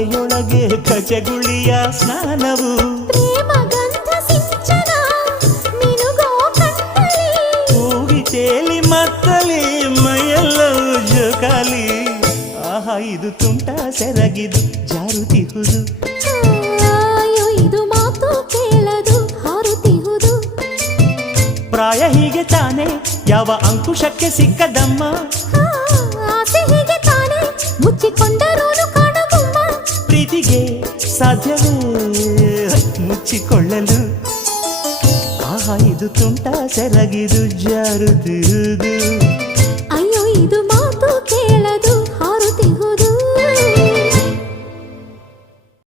ಬಾವೆಯೊಳಗೆ ಕಚಗುಳಿಯ ಸ್ನಾನವು ಪ್ರೇಮ ಗಂಧ ಸಿಂಚನ ಮಿನುಗೋ ಕಣ್ಣಲ್ಲಿ ಹೋಗಿ ತೇಲಿ ಮತ್ತಲಿ ಮೈಯೆಲ್ಲವೂ ಜೋಕಾಲಿ ಆಹಾ ಇದು ತುಂಟ ಸೆರಗಿದು ಜಾರುತಿಹುದು ಅಯ್ಯೋ ಇದು ಮಾತು ಕೇಳದು ಹಾರುತಿಹುದು ಪ್ರಾಯ ಹೀಗೆ ತಾನೆ ಯಾವ ಅಂಕುಶಕ್ಕೆ ಸಿಕ್ಕದಮ್ಮ ಆಸೆ ಹೀಗೆ ತಾನೆ ಮುಚ್ಚಿಕೊಂಡರೋನು ಕಾಣಬೊಮ್ಮ ಪ್ರೀತಿಗೆ ಸಾಧ್ಯವೇ ಮುಚ್ಚಿಕೊಳ್ಳಲು ಆಹಾ ಇದು ತುಂಟ ಸೆರಗಿದು ಜಾರುತಿಹುದು ಅಯ್ಯೋ ಇದು ಮಾತು ಕೇಳದು